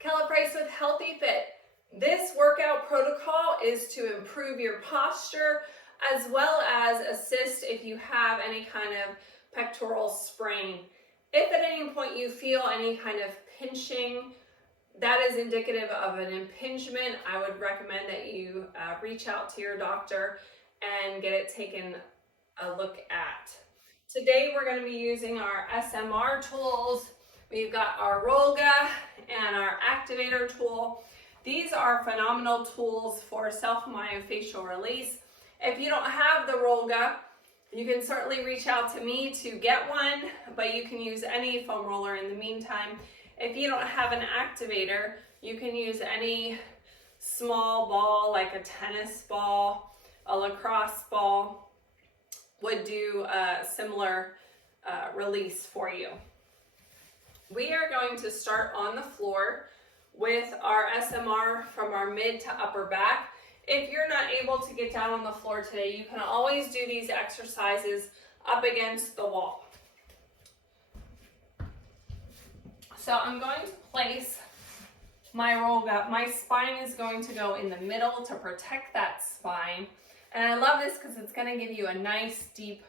Kelly Price with Healthy Fit. This workout protocol is to improve your posture as well as assist if you have any kind of pectoral sprain. If at any point you feel any kind of pinching, that is indicative of an impingement. I would recommend that you reach out to your doctor and get it taken a look at. Today we're going to be using our SMR tools. We've got our Rolga and our activator tool. These are phenomenal tools for self-myofascial release. If you don't have the Rolga, you can certainly reach out to me to get one, but you can use any foam roller in the meantime. If you don't have an activator, you can use any small ball like a tennis ball, a lacrosse ball would do a similar release for you. We are going to start on the floor with our SMR from our mid to upper back. If you're not able to get down on the floor today, you can always do these exercises up against the wall. So I'm going to place my Rolga. My spine is going to go in the middle to protect that spine. And I love this because it's going to give you a nice deep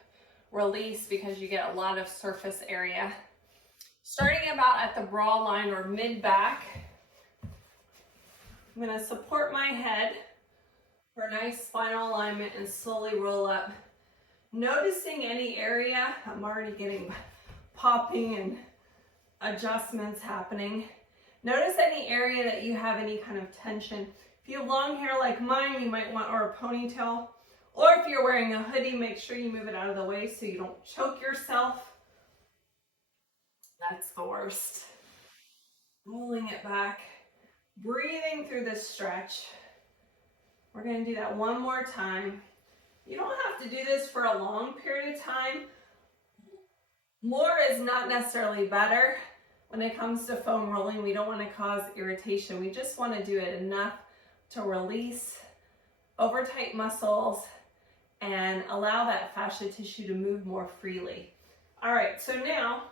release because you get a lot of surface area. Starting about at the bra line or mid-back, I'm going to support my head for a nice spinal alignment and slowly roll up. Noticing any area, I'm already getting popping and adjustments happening. Notice any area that you have any kind of tension. If you have long hair like mine, you might want, or a ponytail, or if you're wearing a hoodie, make sure you move it out of the way so you don't choke yourself. That's the worst. Rolling it back, breathing through this stretch. We're going to do that one more time. You don't have to do this for a long period of time. More is not necessarily better. When it comes to foam rolling, we don't want to cause irritation. We just want to do it enough to release over tight muscles and allow that fascia tissue to move more freely. All right, so now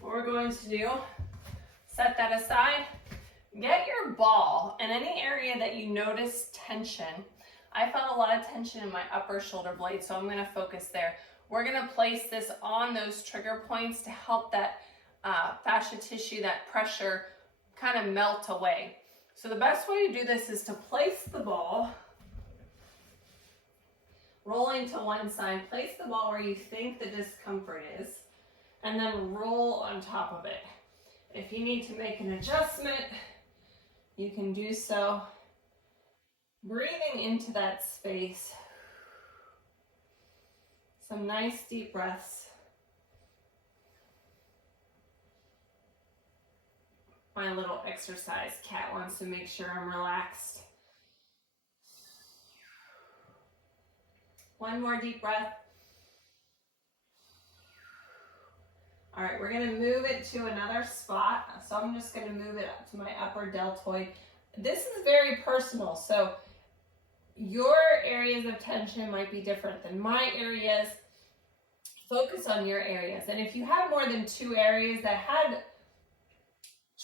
what we're going to do, set that aside, get your ball in any area that you notice tension. I felt a lot of tension in my upper shoulder blade, so I'm going to focus there. We're going to place this on those trigger points to help that fascia tissue, that pressure kind of melt away. So the best way to do this is to place the ball, rolling to one side, place the ball where you think the discomfort is, and then roll on top of it. If you need to make an adjustment, you can do so. Breathing into that space. Some nice deep breaths. My little exercise cat wants to make sure I'm relaxed. One more deep breath. All right, we're gonna move it to another spot. So I'm just gonna move it up to my upper deltoid. This is very personal, so your areas of tension might be different than my areas. Focus on your areas. And if you have more than two areas that had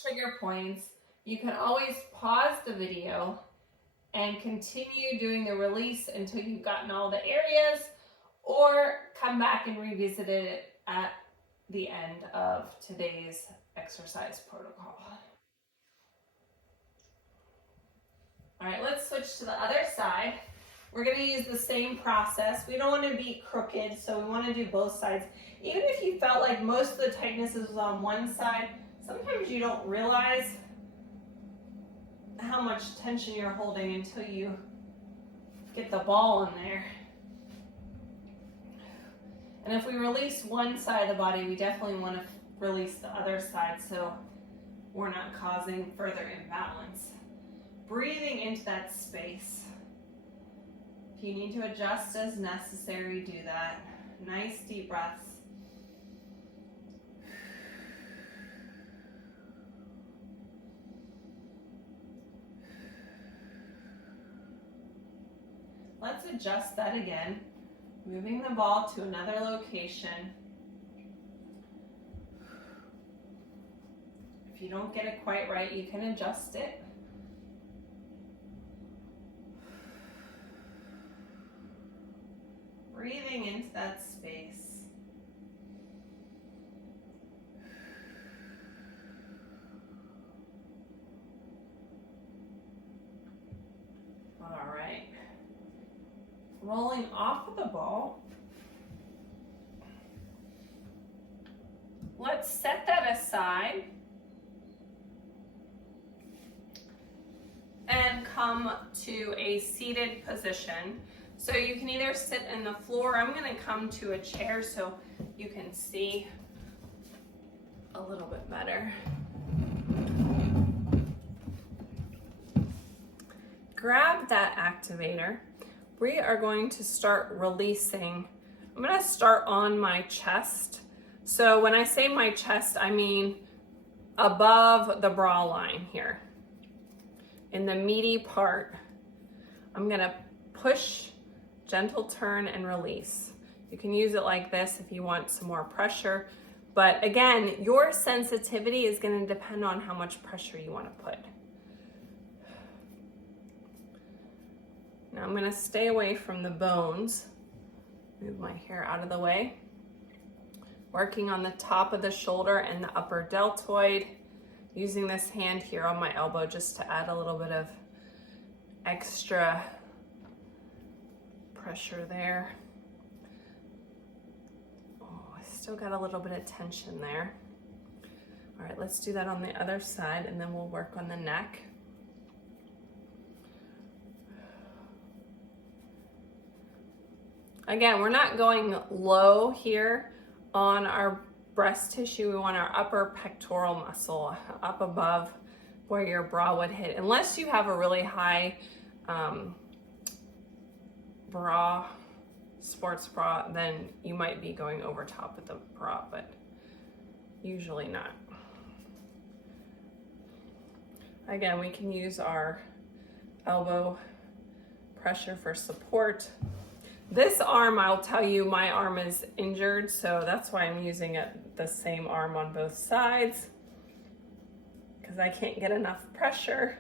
trigger points, you can always pause the video and continue doing the release until you've gotten all the areas, or come back and revisit it at the end of today's exercise protocol. All right, let's switch to the other side. We're going to use the same process. We don't want to be crooked, so we want to do both sides. Even if you felt like most of the tightness is on one side, sometimes you don't realize how much tension you're holding until you get the ball in there. And if we release one side of the body, we definitely want to release the other side so we're not causing further imbalance. Breathing into that space. If you need to adjust as necessary, do that. Nice deep breaths. Let's adjust that again. Moving the ball to another location. If you don't get it quite right, you can adjust it. Breathing into that space. All right. Rolling off of the ball. Let's set that aside and come to a seated position. So you can either sit in the floor. I'm going to come to a chair so you can see a little bit better. Grab that activator. We are going to start releasing. I'm going to start on my chest. So when I say my chest, I mean above the bra line here. In the meaty part, I'm going to push, gentle turn, and release. You can use it like this if you want some more pressure. But again, your sensitivity is going to depend on how much pressure you want to put. Now I'm going to stay away from the bones. Move my hair out of the way. Working on the top of the shoulder and the upper deltoid. Using this hand here on my elbow just to add a little bit of extra pressure there. Oh, I still got a little bit of tension there. All right, let's do that on the other side and then we'll work on the neck. Again, we're not going low here on our breast tissue. We want our upper pectoral muscle up above where your bra would hit. Unless you have a really high bra, sports bra, then you might be going over top of the bra, but usually not. Again, we can use our elbow pressure for support. This arm, I'll tell you, my arm is injured, so that's why I'm using it the same arm on both sides, because I can't get enough pressure.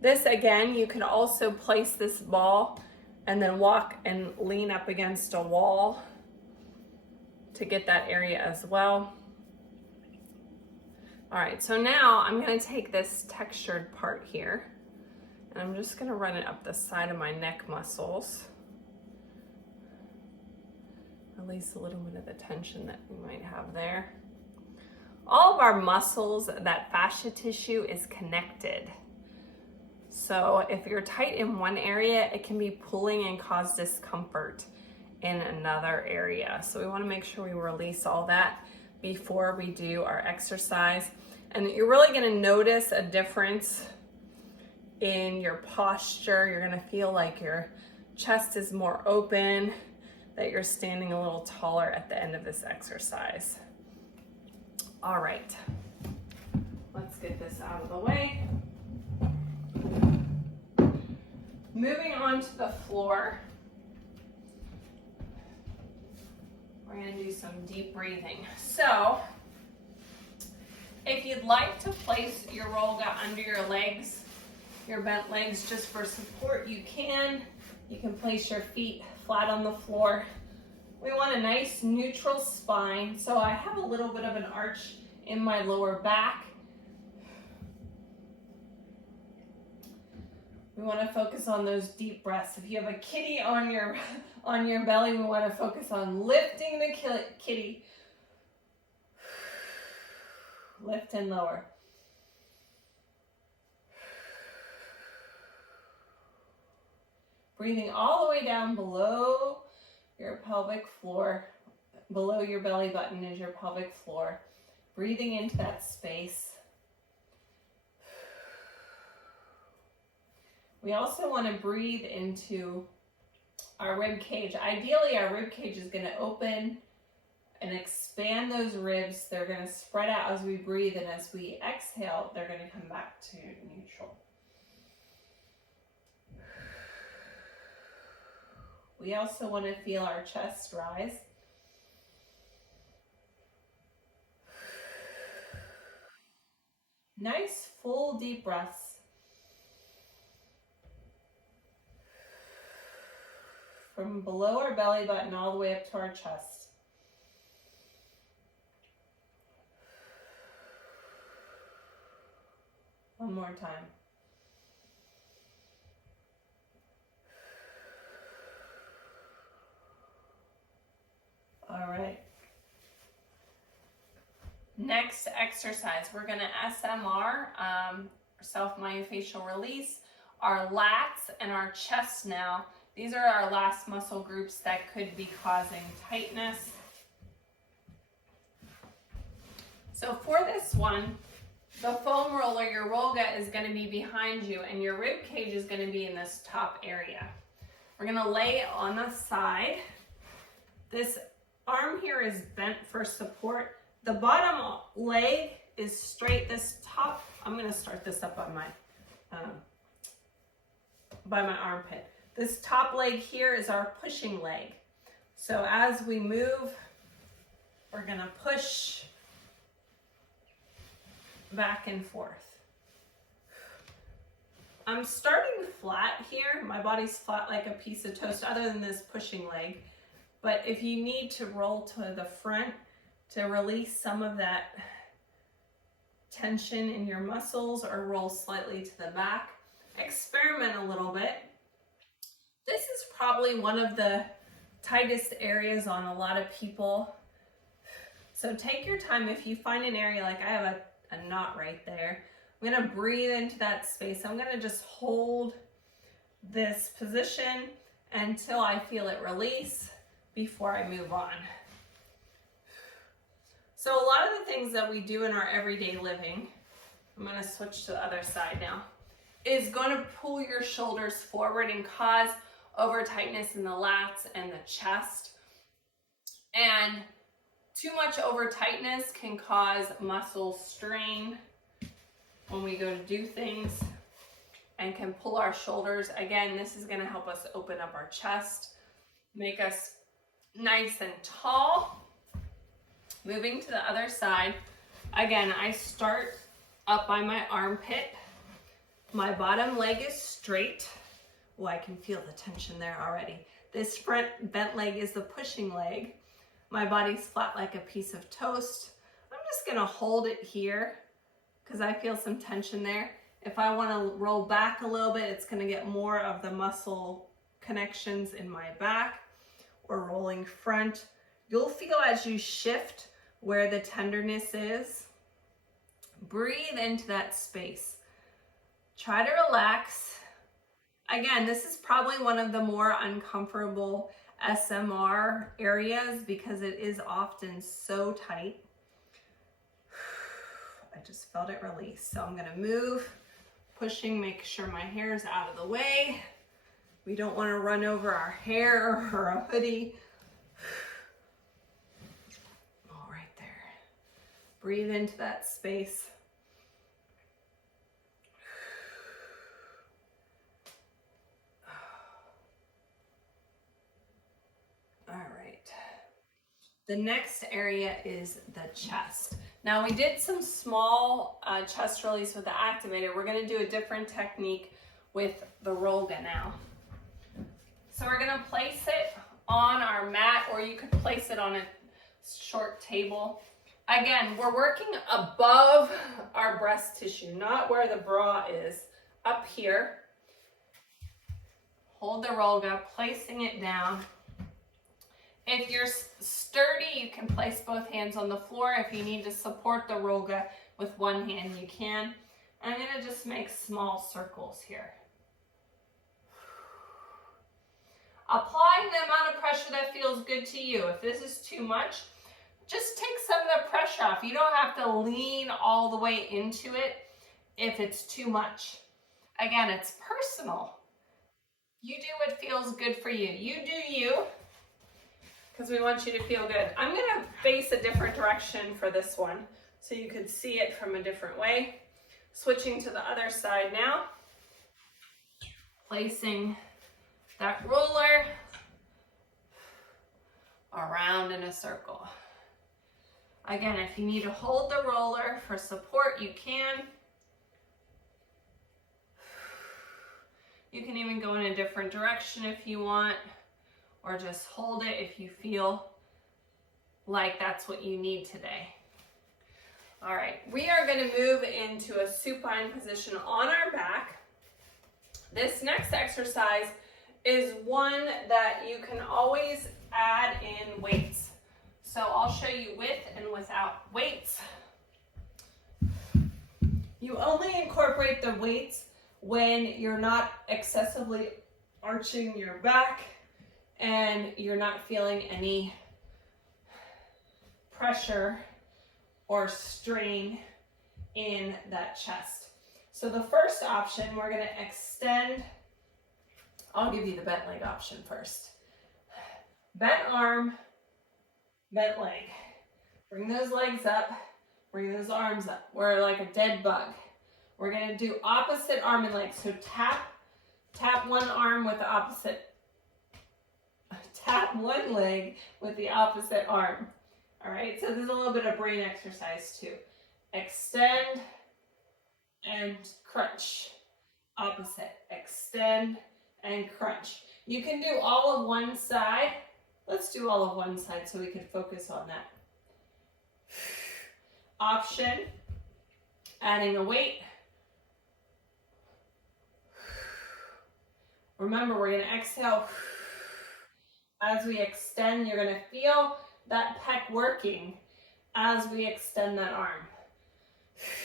This, again, you can also place this ball and then walk and lean up against a wall to get that area as well. All right, so now I'm going to take this textured part here. And I'm just going to run it up the side of my neck muscles. Release a little bit of the tension that we might have there. All of our muscles, that fascia tissue is connected. So if you're tight in one area, it can be pulling and cause discomfort in another area. So we want to make sure we release all that before we do our exercise. And you're really going to notice a difference in your posture. You're going to feel like your chest is more open, that you're standing a little taller at the end of this exercise. All right, let's get this out of the way. Moving on to the floor, we're going to do some deep breathing. So if you'd like to place your rollga under your legs, your bent legs just for support, you can. You can place your feet flat on the floor. We want a nice neutral spine. So I have a little bit of an arch in my lower back. We want to focus on those deep breaths. If you have a kitty on your belly, we want to focus on lifting the kitty. Lift and lower. Breathing all the way down below your pelvic floor. Below your belly button is your pelvic floor. Breathing into that space. We also want to breathe into our rib cage. Ideally, our rib cage is going to open and expand those ribs. They're going to spread out as we breathe, and as we exhale, they're going to come back to neutral. We also want to feel our chest rise. Nice full deep breaths. From below our belly button all the way up to our chest. One more time. All right. Next exercise, we're going to SMR, self-myofascial release, our lats and our chest now. These are our last muscle groups that could be causing tightness. So for this one, the foam roller, your Rolga, is going to be behind you and your rib cage is going to be in this top area. We're going to lay it on the side. This arm here is bent for support. The bottom leg is straight. This top, I'm going to start this up on by my armpit. This top leg here is our pushing leg. So as we move, we're going to push back and forth. I'm starting flat here. My body's flat like a piece of toast other than this pushing leg. But if you need to roll to the front to release some of that tension in your muscles or roll slightly to the back, experiment a little bit. This is probably one of the tightest areas on a lot of people. So take your time. If you find an area, like I have a knot right there, I'm gonna breathe into that space. I'm gonna just hold this position until I feel it release before I move on. So a lot of the things that we do in our everyday living, I'm gonna switch to the other side now, is gonna pull your shoulders forward and cause over tightness in the lats and the chest. And too much over tightness can cause muscle strain when we go to do things and can pull our shoulders. Again, this is gonna help us open up our chest, make us nice and tall. Moving to the other side. Again, I start up by my armpit. My bottom leg is straight. Oh, I can feel the tension there already. This front bent leg is the pushing leg. My body's flat like a piece of toast. I'm just gonna hold it here because I feel some tension there. If I wanna roll back a little bit, it's gonna get more of the muscle connections in my back, or rolling front. You'll feel as you shift where the tenderness is. Breathe into that space. Try to relax. Again, this is probably one of the more uncomfortable SMR areas because it is often so tight. I just felt it release. So I'm gonna move, pushing, make sure my hair is out of the way. We don't wanna run over our hair or a hoodie. All right there. Breathe into that space. All right. The next area is the chest. Now we did some small chest release with the activator. We're gonna do a different technique with the Rolga now. So we're gonna place it on our mat, or you could place it on a short table. Again, we're working above our breast tissue, not where the bra is, up here. Hold the Rolga, placing it down. If you're sturdy, you can place both hands on the floor. If you need to support the Rolga with one hand, you can. And I'm gonna just make small circles here. Applying the amount of pressure that feels good to you. If this is too much, just take some of the pressure off. You don't have to lean all the way into it if it's too much. Again, it's personal. You do what feels good for you. You do you, because we want you to feel good. I'm gonna face a different direction for this one so you could see it from a different way. Switching to the other side now. Placing that roller around in a circle. Again, if you need to hold the roller for support, you can. You can even go in a different direction if you want, or just hold it if you feel like that's what you need today. All right, we are going to move into a supine position on our back. This next exercise is one that you can always add in weights. So I'll show you with and without weights. You only incorporate the weights when you're not excessively arching your back and you're not feeling any pressure or strain in that chest. So the first option, we're going to extend. I'll give you the bent leg option first. Bent arm, bent leg. Bring those legs up, bring those arms up. We're like a dead bug. We're going to do opposite arm and leg. So tap one arm with the opposite, tap one leg with the opposite arm. All right, so there's a little bit of brain exercise too. Extend and crunch. Opposite, extend and crunch. You can do all of one side. Let's do all of one side so we can focus on that. Option, adding a weight. Remember, we're going to exhale. As we extend, you're going to feel that pec working as we extend that arm.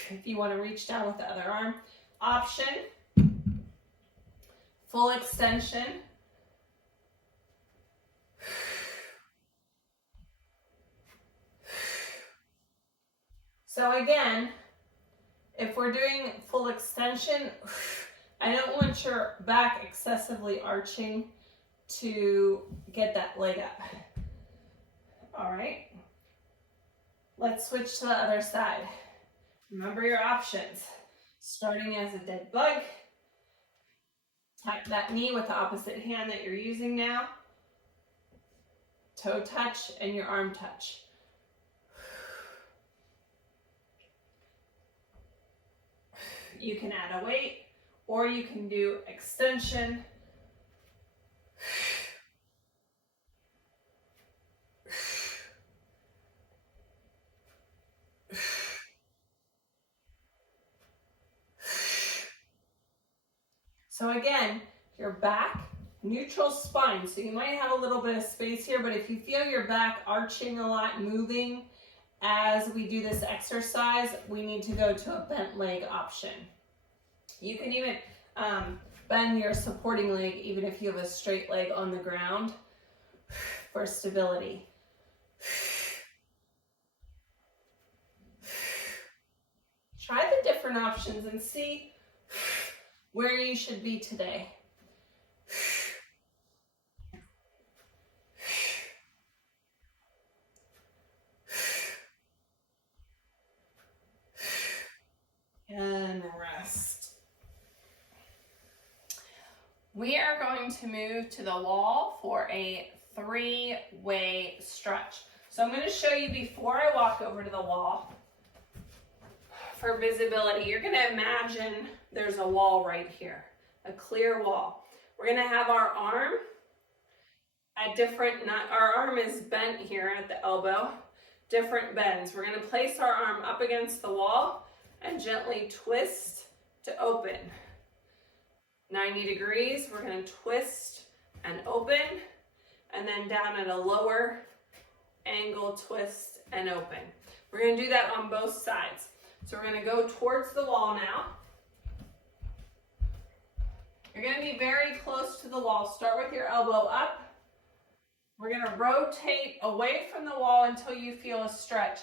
If you want to reach down with the other arm. Option, full extension. So again, if we're doing full extension, I don't want your back excessively arching to get that leg up. All right, let's switch to the other side. Remember your options. Starting as a dead bug, tap that knee with the opposite hand that you're using now. Toe touch and your arm touch. You can add a weight or you can do extension. So again, your back, neutral spine. So you might have a little bit of space here, but if you feel your back arching a lot, moving as we do this exercise, we need to go to a bent leg option. You can even bend your supporting leg even if you have a straight leg on the ground for stability. Try the different options and see where you should be today. And rest. We are going to move to the wall for a 3-way stretch. So I'm going to show you before I walk over to the wall for visibility. You're going to imagine there's a wall right here, a clear wall. We're going to have our arm at our arm is bent here at the elbow, different bends. We're going to place our arm up against the wall and gently twist to open. 90 degrees, we're going to twist and open, and then down at a lower angle, twist and open. We're going to do that on both sides. So we're going to go towards the wall now. You're going to be very close to the wall. Start with your elbow up. We're going to rotate away from the wall until you feel a stretch.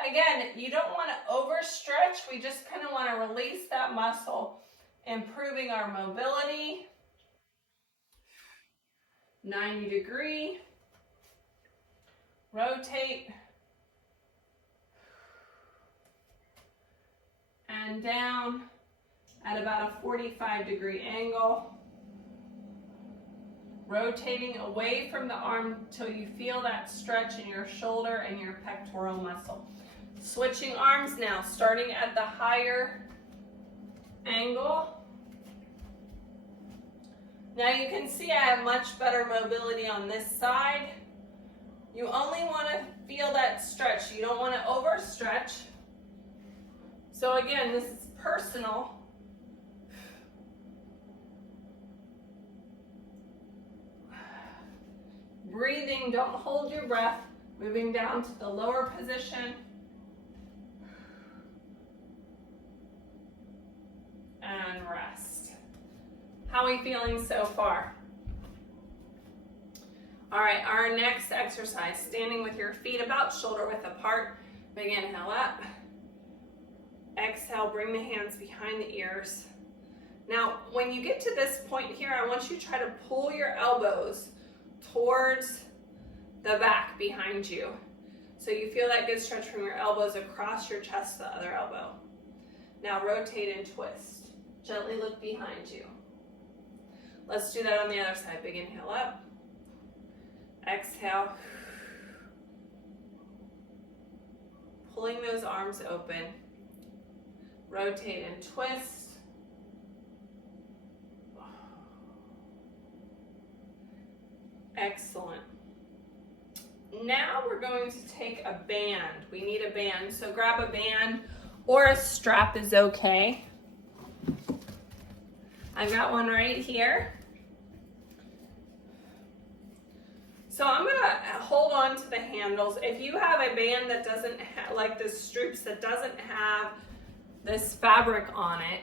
Again, you don't want to overstretch. We just kind of want to release that muscle, improving our mobility. 90 degree. Rotate. And down at about a 45-degree angle. Rotating away from the arm till you feel that stretch in your shoulder and your pectoral muscle. Switching arms now, starting at the higher angle. Now you can see I have much better mobility on this side. You only want to feel that stretch. You don't want to overstretch. So again, this is personal. Breathing, don't hold your breath. Moving down to the lower position. And rest. How are we feeling so far? All right, our next exercise, standing with your feet about shoulder width apart. Big inhale up. Exhale, bring the hands behind the ears. Now, when you get to this point here, I want you to try to pull your elbows towards the back behind you. So you feel that good stretch from your elbows across your chest to the other elbow. Now rotate and twist. Gently look behind you. Let's do that on the other side. Big inhale up. Exhale. Pulling those arms open. Rotate and twist. Excellent. Now we're going to take a band. We need a band, so grab a band or a strap is okay. I've got one right here. So I'm gonna hold on to the handles. If you have a band that doesn't have, like this Stroops that doesn't have this fabric on it,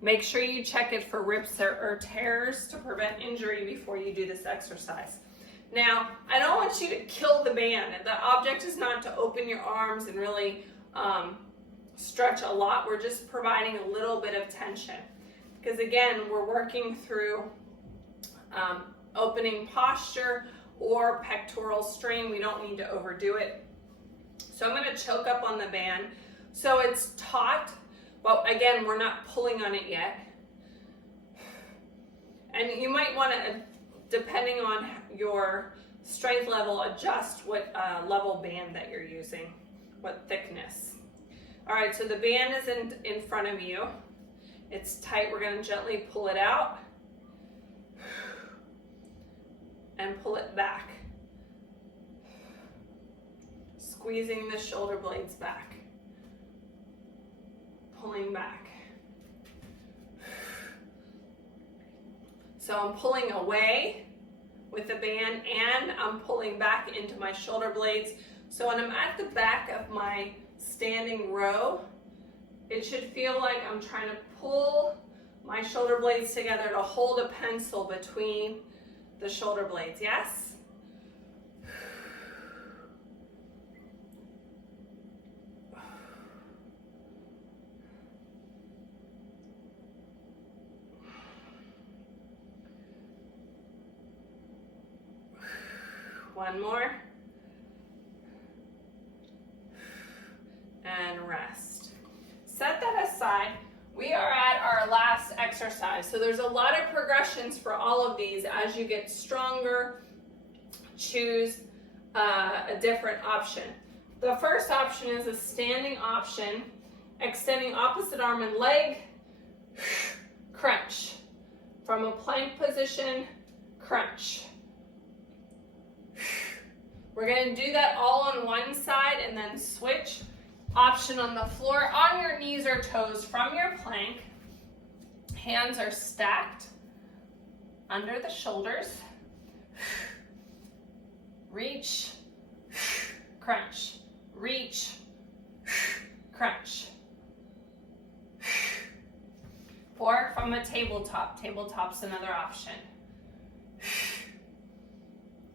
make sure you check it for rips or tears to prevent injury before you do this exercise. Now, I don't want you to kill the band. The object is not to open your arms and really stretch a lot. We're just providing a little bit of tension. Because again, we're working through opening posture or pectoral strain. We don't need to overdo it. So I'm going to choke up on the band. So it's taut, but again, we're not pulling on it yet. And you might want to, depending on your strength level, adjust what level band that you're using, what thickness. All right, so the band is in front of you. It's tight. We're going to gently pull it out and pull it back. Squeezing the shoulder blades back. Pulling back. So I'm pulling away with the band and I'm pulling back into my shoulder blades. So when I'm at the back of my standing row, it should feel like I'm trying to pull my shoulder blades together to hold a pencil between the shoulder blades. Yes? One more. And rest. Set that aside. We are at our last exercise. So there's a lot of progressions for all of these. As you get stronger, choose a different option. The first option is a standing option, extending opposite arm and leg, crunch. From a plank position, crunch. We're going to do that all on one side and then switch. Option on the floor, on your knees or toes from your plank. Hands are stacked under the shoulders. Reach, crunch, reach, crunch. Or from a tabletop. Tabletop's another option.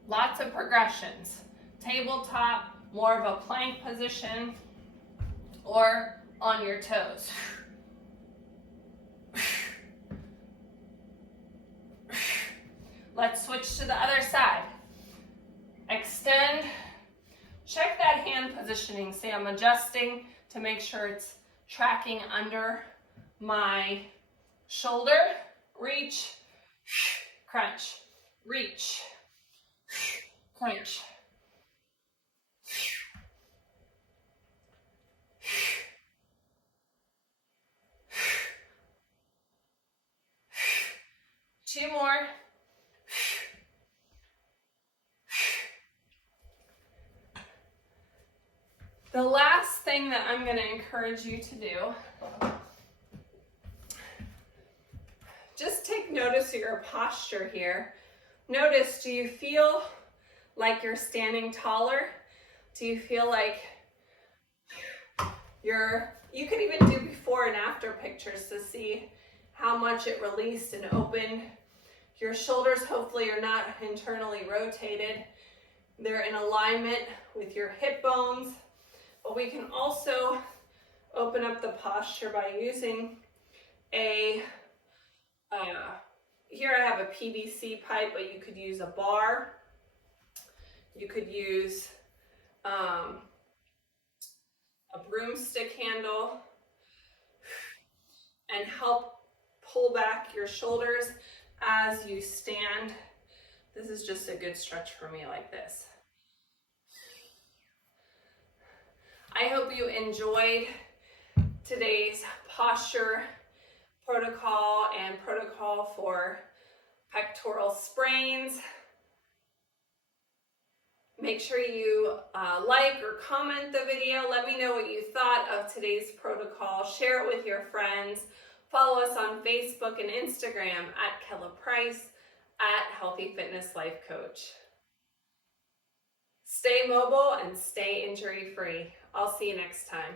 Lots of progressions. Tabletop, more of a plank position, or on your toes. Let's switch to the other side. Extend. Check that hand positioning. See, I'm adjusting to make sure it's tracking under my shoulder. Reach, crunch, reach, crunch. Two more. The last thing that I'm going to encourage you to do, just take notice of your posture here. Notice, do you feel like you're standing taller? Do you feel like you can even do before and after pictures to see how much it released and opened. Your shoulders hopefully are not internally rotated. They're in alignment with your hip bones. But we can also open up the posture by using here I have a PVC pipe, but you could use a bar. You could use a broomstick handle and help pull back your shoulders as you stand. This is just a good stretch for me like this. I hope you enjoyed today's posture protocol and protocol for pectoral sprains. Make sure you like or comment the video. Let me know what you thought of today's protocol. Share it with your friends. Follow us on Facebook and Instagram at Kella Price, at Healthy Fitness Life Coach. Stay mobile and stay injury free. I'll see you next time.